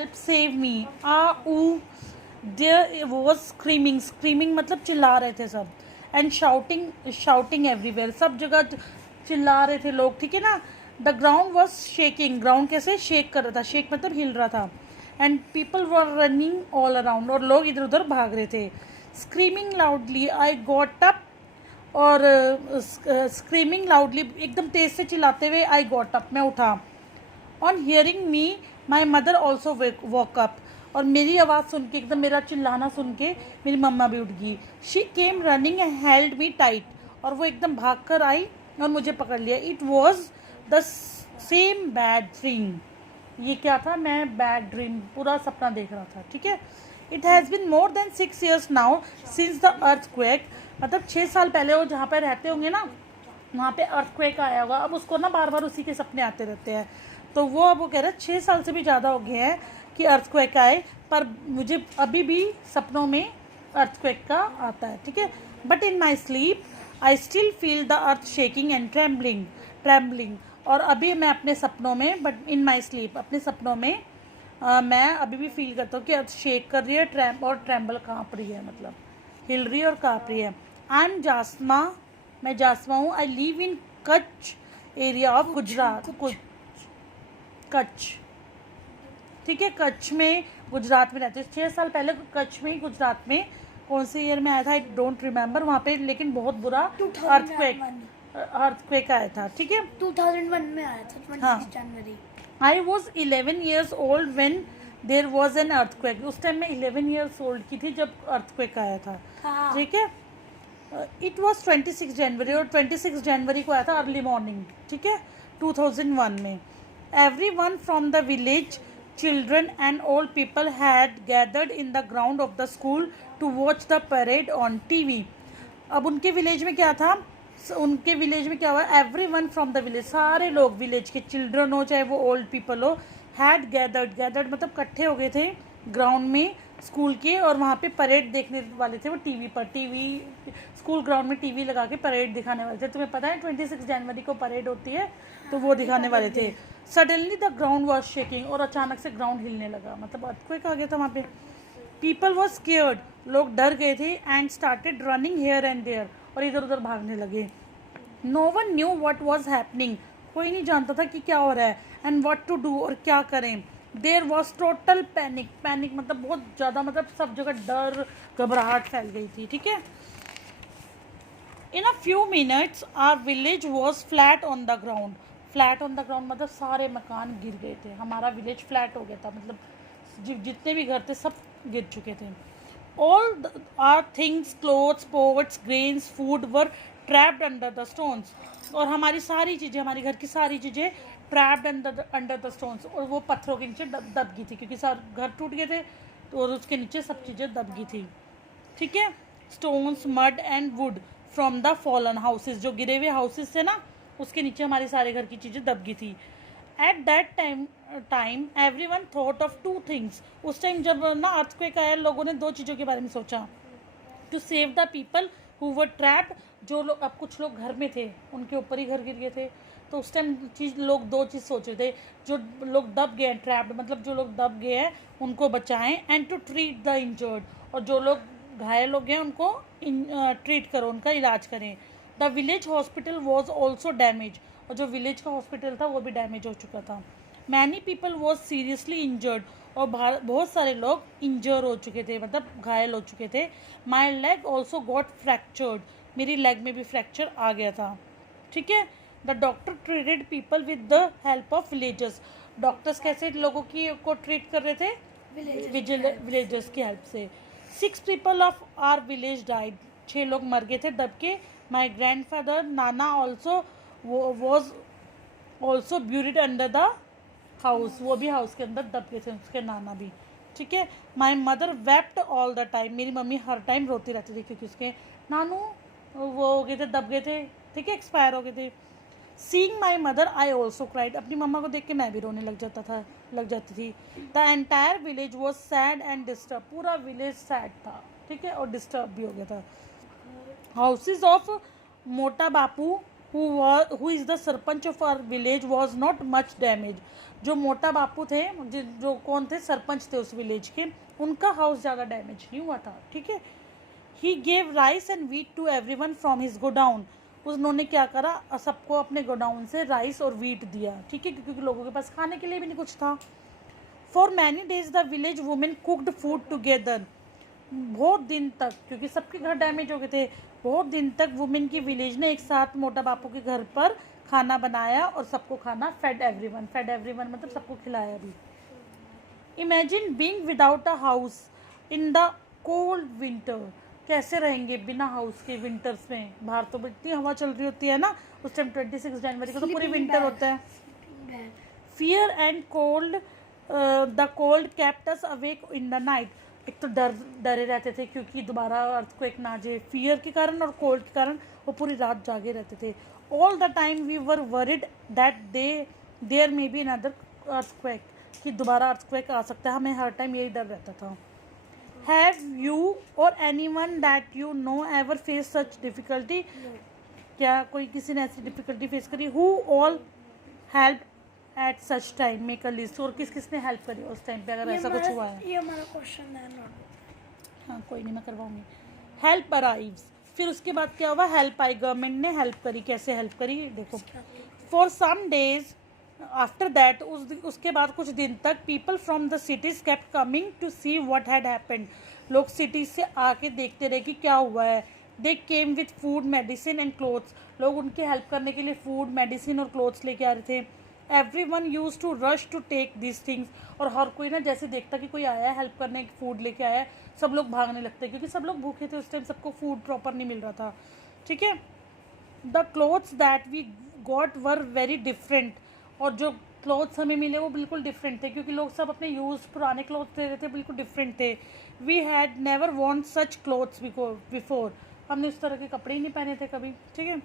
Help save me आ ऊ there was screaming मतलब चिल्ला रहे थे सब, एंड शाउटिंग एवरीवेयर, सब जगह चिल्ला रहे थे लोग, ठीक है ना। The ground was shaking, ground कैसे शेक कर रहा था, शेक मतलब हिल रहा था, and people were running all around, और लोग इधर उधर भाग रहे थे। Screaming loudly I got up, और स्क्रीमिंग लाउडली एकदम तेज से चिल्लाते हुए आई गॉट अप, मैं उठा। On hearing me my mother also walk up, और मेरी आवाज़ सुन के, एकदम मेरा चिल्लाना सुन के मेरी मम्मा भी उठ गई। She came running and held me tight, और वो एकदम भाग कर आई और मुझे पकड़ लिया। It was the same bad dream, ये क्या था, मैं बैड ड्रीम पूरा सपना देख रहा था, ठीक है। It has been more than 6 years now since the earthquake, मतलब 6 साल पहले वो जहाँ पर रहते होंगे ना वहाँ पे अर्थक्वेक आया होगा, अब उसको ना बार बार उसी के सपने आते रहते हैं। तो वो अब वो कह रहे हैं 6 साल से भी ज़्यादा हो गए हैं कि अर्थक्वेक आए, पर मुझे अभी भी सपनों में अर्थक्वेक का आता है, ठीक है। But in my sleep I still feel the earth shaking and trembling, और अभी मैं अपने सपनों में, बट इन माई स्लीप, अपने सपनों में मैं अभी भी फील करता हूँ कि अर्थ शेक कर रही है, ट्रैम्बल काँप रही है, मतलब हिल रही है और काँप रही है। आई एम जासमा, मैं जासमा हूँ। I live in Kutch area of Gujarat, Kutch, ठीक है, कच्छ में गुजरात में रहते हैं। 6 साल पहले कच्छ में ही, गुजरात में, कौन से ईयर में आया था आई डोंट रिमेम्बर, वहाँ पे लेकिन बहुत बुरा अर्थक्वेक आया था, ठीक है, 2001 में आया था, 26 जनवरी। I was 11 years old when there was an earthquake, उस टाइम मैं 11 years old की थी जब अर्थक्वेक आया था, ठीक है। इट वॉज 26 जनवरी, और 26 जनवरी को आया था अर्ली मॉर्निंग, ठीक है, 2001 में। Every one from the village, children and old people had gathered in the ground of the school to watch the parade on TV. अब उनके विलेज में क्या था, उनके विलेज में क्या हुआ, every one from the village, सारे लोग विलेज के, चिल्ड्रन हो चाहे वो ओल्ड पीपल हो, हैड गैदर्ड मतलब इकट्ठे हो गए थे ग्राउंड में स्कूल के, और वहाँ पे परेड देखने वाले थे वो टीवी पर, स्कूल ग्राउंड में टीवी लगा के परेड दिखाने वाले थे। तुम्हें पता है 26 जनवरी को परेड होती है, तो वो दिखाने वाले थे। Suddenly the ground was shaking, और अचानक से ग्राउंड हिलने लगा, मतलब अर्थक्वेक आ गया था वहाँ पे। पीपल वॉज स्केयर्ड, लोग डर गए थे, and started running here and there, और इधर उधर भागने लगे। No one knew what was happening, कोई नहीं जानता था कि क्या हो रहा है, एंड वट टू डू, और क्या करें। देयर वॉज टोटल पैनिक मतलब बहुत ज़्यादा, मतलब सब जगह डर घबराहट फैल गई थी, ठीक है। In a few minutes our village was flat on the ground, flat on the ground मतलब सारे मकान गिर गए थे, हमारा विलेज फ्लैट हो गया था, मतलब जितने भी घर थे सब गिर चुके थे। All our things, clothes, pots, grains, food were trapped under the stones, और हमारी सारी चीज़ें, हमारे घर की सारी चीज़ें ट्रैप्ड अंडर द स्टोन्स, और वो पत्थरों के नीचे दब गई थी, क्योंकि सारे घर टूट गए थे, तो और उसके नीचे सब चीज़ें दब गई थी, ठीक है। Stones, mud and wood from the fallen houses, जो गिरे हुए हाउसेस थे ना, उसके नीचे हमारे सारे घर की चीज़ें दब गई थी। At that time every one thought of 2 things, उस टाइम जब ना अर्थक्वेक आया, लोगों ने 2 चीज़ों के बारे में सोचा। To save the people who were trapped, जो लोग, अब कुछ लोग घर में थे, उनके ऊपर ही घर गिर गए थे, तो उस टाइम लोग 2 चीज़ सोच रहे थे, जो लोग दब गए हैं, ट्रैप्ड मतलब जो लोग दब गए हैं उनको बचाएं, and to treat the injured, और जो लोग घायल हो गए हैं उनको ट्रीट करो, उनका इलाज करें। The village hospital was also damage, और जो विलेज का हॉस्पिटल था वो भी डैमेज हो चुका था। Many people was seriously injured, और बहुत सारे लोग इंजर हो चुके थे, मतलब घायल हो चुके थे। My leg also got fractured, मेरी लेग में भी फ्रैक्चर आ गया था, ठीक है। The doctor treated people with the help of villagers, doctors कैसे लोगों को ट्रीट कर रहे थे, विलेजर्स की हेल्प से। 6 people of our village died, 6 लोग मर गए थे दब के। माई ग्रैंड फादर नाना also was also buried under the house, वो भी हाउस के अंदर दब गए थे, उसके नाना भी, ठीक है। My mother wept all the time, मेरी मम्मी हर टाइम रोती रहती थी, क्योंकि उसके नानू वो हो गए थे, दब गए थे, ठीक है, एक्सपायर हो गए थे। Seeing my mother I also cried, अपनी मम्मा को देख के मैं भी रोने लग जाती थी। The entire village was sad and disturb, पूरा विलेज सैड था, ठीक है, और डिस्टर्ब भी हो गया था। हाउसेज ऑफ मोटा बापू who is the sarpanch of our village was not much damaged. जो मोटा बापू थे, जो कौन थे, सरपंच थे उस विलेज के, उनका हाउस ज़्यादा डैमेज नहीं हुआ था, ठीक है. He gave rice and wheat to everyone from his godown. उन्होंने क्या करा, सबको अपने गोडाउन से राइस और वीट दिया, ठीक है, क्योंकि लोगों के पास खाने के लिए भी नहीं कुछ था. For many days the village women cooked food together. बहुत दिन तक, क्योंकि सबके घर डैमेज हो गए थे, बहुत दिन तक वुमेन की विलेज ने एक साथ मोटा बापू के घर पर खाना बनाया और सबको खाना फेड एवरीवन मतलब सबको खिलाया भी. Imagine being without a house in the cold winter. कैसे रहेंगे बिना हाउस के विंटर्स में. बाहर तो इतनी हवा चल रही होती है ना उस टाइम, 26 जनवरी को तो पूरी विंटर होता है. Fear and cold, the cold kept us awake in the night. एक तो डरे रहते थे क्योंकि दोबारा अर्थक्वेक ना आ जाए, फियर के कारण और कोल्ड के कारण वो पूरी रात जागे रहते थे. All the time we were worried that there may be another earthquake, कि दोबारा अर्थक्वेक आ सकता है, हमें हर टाइम यही डर रहता था. हैव यू और anyone that you know ever face such difficulty. क्या कोई किसी ने ऐसी डिफिकल्टी फेस करी. Who all help at such time, make a list. और किस किसने हेल्प करी उस टाइम पे अगर ऐसा कुछ हुआ है. ये हमारा क्वेश्चन है. हाँ कोई नहीं, मैं करवाऊंगी. Help arrives. फिर उसके बाद क्या हुआ, हेल्प आई. गवर्नमेंट ने हेल्प करी. कैसे हेल्प करी देखो. For some days after that, उसके बाद कुछ दिन तक people from the cities kept coming to see what had happened. लोग सिटीज से आके देखते रहे कि क्या हुआ है. They came with food, medicine and clothes. लोग उनकी हेल्प करने के लिए फूड, मेडिसिन और क्लोथ्स लेके आ रहे थे. Everyone use to rush to take this things. और हर कोई ना जैसे देखता कि कोई आया है हेल्प करने, फूड लेके आया है, सब लोग भागने लगते क्योंकि सब लोग भूखे थे उस टाइम, सबको फूड प्रॉपर नहीं मिल रहा था, ठीक है. The clothes that we got were very different. और जो क्लोथ्स हमें मिले वो बिल्कुल डिफरेंट थे क्योंकि लोग सब अपने यूज पुराने क्लोथ्स ले रहे थे, बिल्कुल डिफरेंट थे. वी हैड नेवर वॉन्ट सच क्लोथ्स बिफोर. हमने उस तरह के कपड़े ही नहीं पहने थे कभी, ठीक है.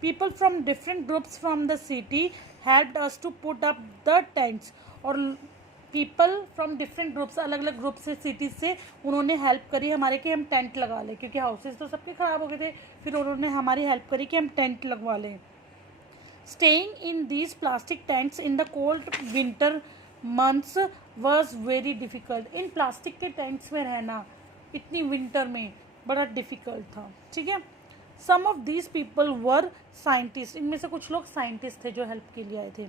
People from different groups from the city helped us to put up the tents. और पीपल फ्रॉम डिफरेंट ग्रुप्स, अलग अलग ग्रुप से, सिटीज से, उन्होंने हेल्प करी हमारे कि हम टेंट लगा लें क्योंकि हाउसेज तो सबके ख़राब हो गए थे. फिर उन्होंने हमारी हेल्प करी कि हम टेंट लगवा लें. Staying in these plastic tents in the cold winter months was very difficult. In plastic के टेंट्स में रहना इतनी विंटर में बड़ा डिफ़िकल्ट था, ठीक है. Some of these people were scientist. इनमें से कुछ लोग साइंटिस्ट थे जो हेल्प के लिए आए थे.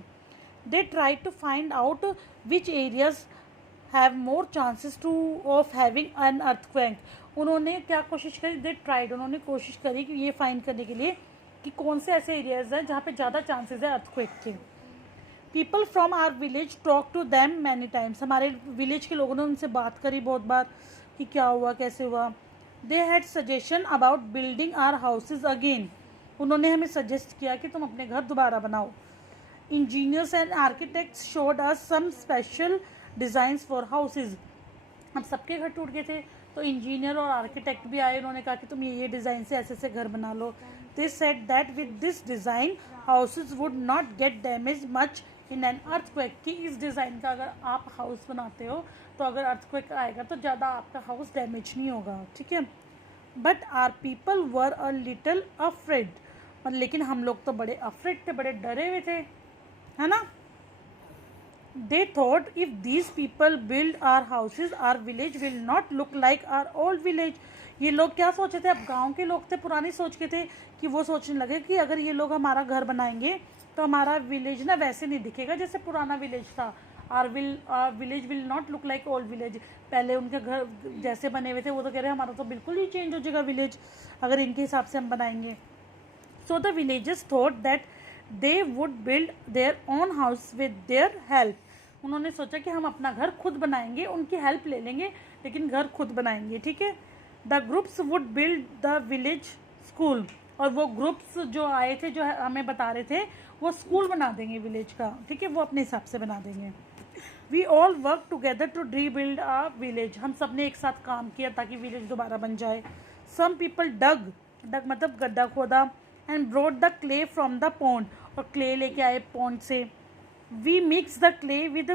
They try to find out which areas have more chances to of having an earthquake. उन्होंने क्या कोशिश करी, दे ट्राइड, उन्होंने कोशिश करी कि ये फाइंड करने के लिए कि कौन से ऐसे एरियाज हैं जहाँ पे ज़्यादा चांसेस है अर्थक्वेक के. People from our village talk to them many times. हमारे विलेज के लोगों ने उनसे बात करी बहुत बार कि क्या हुआ, कैसे हुआ. They had suggestion about building our houses again. उन्होंने हमें सजेस्ट किया कि तुम अपने घर दोबारा बनाओ. Engineers and architects showed us some special designs for houses. अब सबके घर टूट गए थे तो इंजीनियर और आर्किटेक्ट भी आए, उन्होंने कहा कि तुम ये डिज़ाइन से ऐसे ऐसे घर बना लो. They said that with this design houses would not get damage much in an earthquake. कि इस डिज़ाइन का अगर आप हाउस बनाते हो तो अगर अर्थक्वेक आएगा तो ज़्यादा आपका हाउस डैमेज नहीं होगा, ठीक है. But our people were a little afraid. लेकिन हम लोग तो बड़े अफ्रेड थे, बड़े डरे हुए थे, है ना. They thought if these people build our houses our village will not look like our old village. ये लोग क्या सोचे थे, अब गांव के लोग थे, पुरानी सोच के थे कि वो सोचने लगे कि अगर ये लोग हमारा घर बनाएंगे तो हमारा विलेज ना वैसे नहीं दिखेगा जैसे पुराना विलेज था. Our village will not look like old village. पहले उनके घर जैसे बने हुए थे वो तो कह रहे हैं हमारा तो बिल्कुल ही चेंज हो जाएगा विलेज अगर इनके हिसाब से हम बनाएंगे. So the villagers thought that they would build their own house with their help. उन्होंने सोचा कि हम अपना घर खुद बनाएंगे, उनकी हेल्प ले लेंगे लेकिन घर खुद बनाएंगे, ठीक है. The groups would build the village school. और वो ग्रुप्स जो आए थे जो हमें बता रहे थे वो स्कूल बना देंगे विलेज का, ठीक है, वो अपने हिसाब से बना देंगे. We all work together to rebuild a village. हम सब ने एक साथ काम किया ताकि विलेज दोबारा बन जाए. सम पीपल डग मतलब गड्ढा खोदा and brought the clay from the pond. और क्ले लेके आए पॉन्ड से. We mix the clay with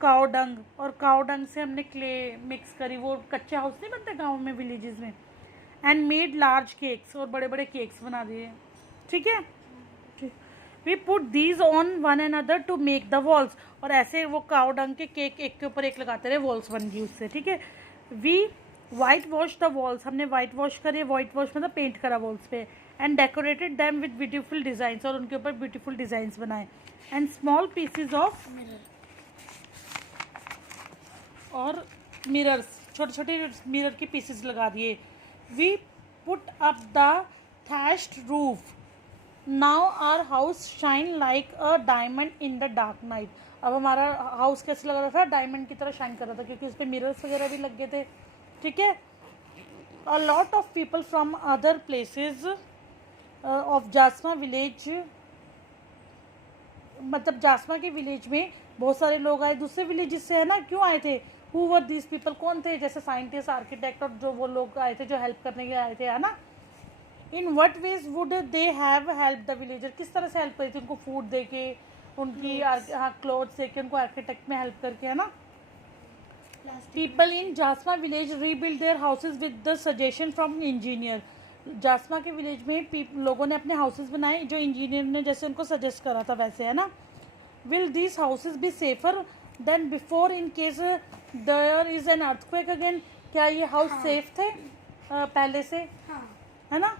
cow dung. और काउ डंग से हमने क्ले मिक्स करी, वो कच्चे हाउस नहीं बनते गाँव में, विलेजेस में. And made large cakes. और बड़े बड़े केक्स बना दिए, ठीक है. We put these on one and other to make the walls, और ऐसे वो काव डंग के केक एक के ऊपर एक लगाते रहे, वॉल्स बन गई उससे, ठीक है। We white wash the walls, हमने वाइट वॉश करे, वाइट वॉश मतलब पेंट करा वॉल्स पे, and decorated them with beautiful designs, और उनके ऊपर ब्यूटीफुल डिजाइंस बनाए, and small pieces of our mirrors, छोटे छोटे मिरर के पीसेस लगा दिए। We put up the thatched roof, now our house shine like a diamond in the dark night. अब हमारा हाउस कैसे लग रहा था, डायमंड की तरह शाइन कर रहा था, क्योंकि उस पर मिरर्स वगैरह भी लग गए थे, ठीक है। A lot of people from other places of Jasma village, मतलब जासमा के विलेज में बहुत सारे लोग आए दूसरे विलेजेस से, है ना। क्यों आए थे? हु वर दीज पीपल, कौन थे? जैसे साइंटिस्ट, आर्किटेक्ट, और जो वो लोग आए थे जो हेल्प करने के लिए आए थे, है ना। In what veg would they have help the villager, किस तरह से हेल्प करी थी? उनको फूड दे के, उनकी क्लोथ्स दे के, उनको आर्किटेक्ट में हेल्प करके, है ना। People in Jasma village rebuild their houses with the suggestion from engineer, Jasma के विलेज में लोगों ने अपने हाउसेज बनाए जो इंजीनियर ने जैसे उनको सजेस्ट करा था वैसे, है ना। Will these houses be safer than before in case there is an earthquake again, क्या ये हाउस सेफ थे पहले से, है ना।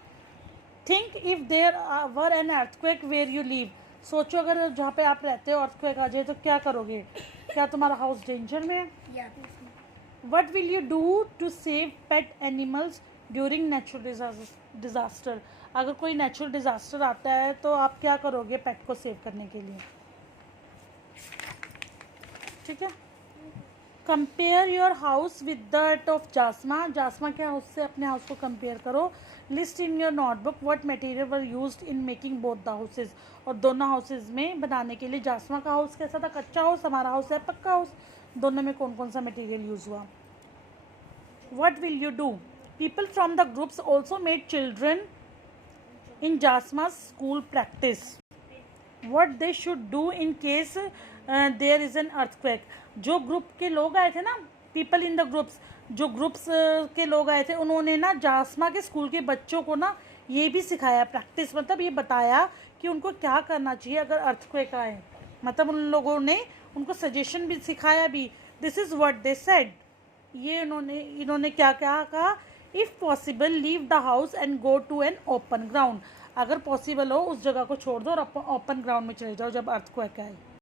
Think if there were an earthquake where you live, सोचो अगर जहाँ पे आप रहते हो अर्थक्वेक आ जाए तो क्या करोगे? क्या तुम्हारा हाउस डेंजर में है? What will you do to save pet animals during natural disaster, अगर कोई नेचुरल डिजास्टर आता है तो आप क्या करोगे पेट को सेव करने के लिए, ठीक है। Compare your house with that of Jasma, Jasma के हाउस से अपने हाउस को कंपेयर करो। List in your notebook what material were used in making both the houses, और दोनों हाउसेज में बनाने के लिए जासमा का हाउस कैसा था, कच्चा हाउस, हमारा हाउस है पक्का हाउस, दोनों में कौन कौन सा मटेरियल यूज हुआ। What will you do? People from the groups also made children in Jasma's school practice what they should do in case there is an earthquake. जो ग्रुप के लोग आए थे ना, पीपल इन द ग्रुप्स, जो groups के लोग आए थे उन्होंने ना जासमा के स्कूल के बच्चों को ना ये भी सिखाया, प्रैक्टिस मतलब ये बताया कि उनको क्या करना चाहिए अगर अर्थक्वेक आए, मतलब उन लोगों ने उनको सजेशन भी सिखाया भी। This is what they said, ये इन्होंने क्या क्या कहा, if possible leave the house and go to an open ground, अगर पॉसिबल हो उस जगह को छोड़ दो और ओपन ग्राउंड में चले जाओ जब अर्थक्वेक आए।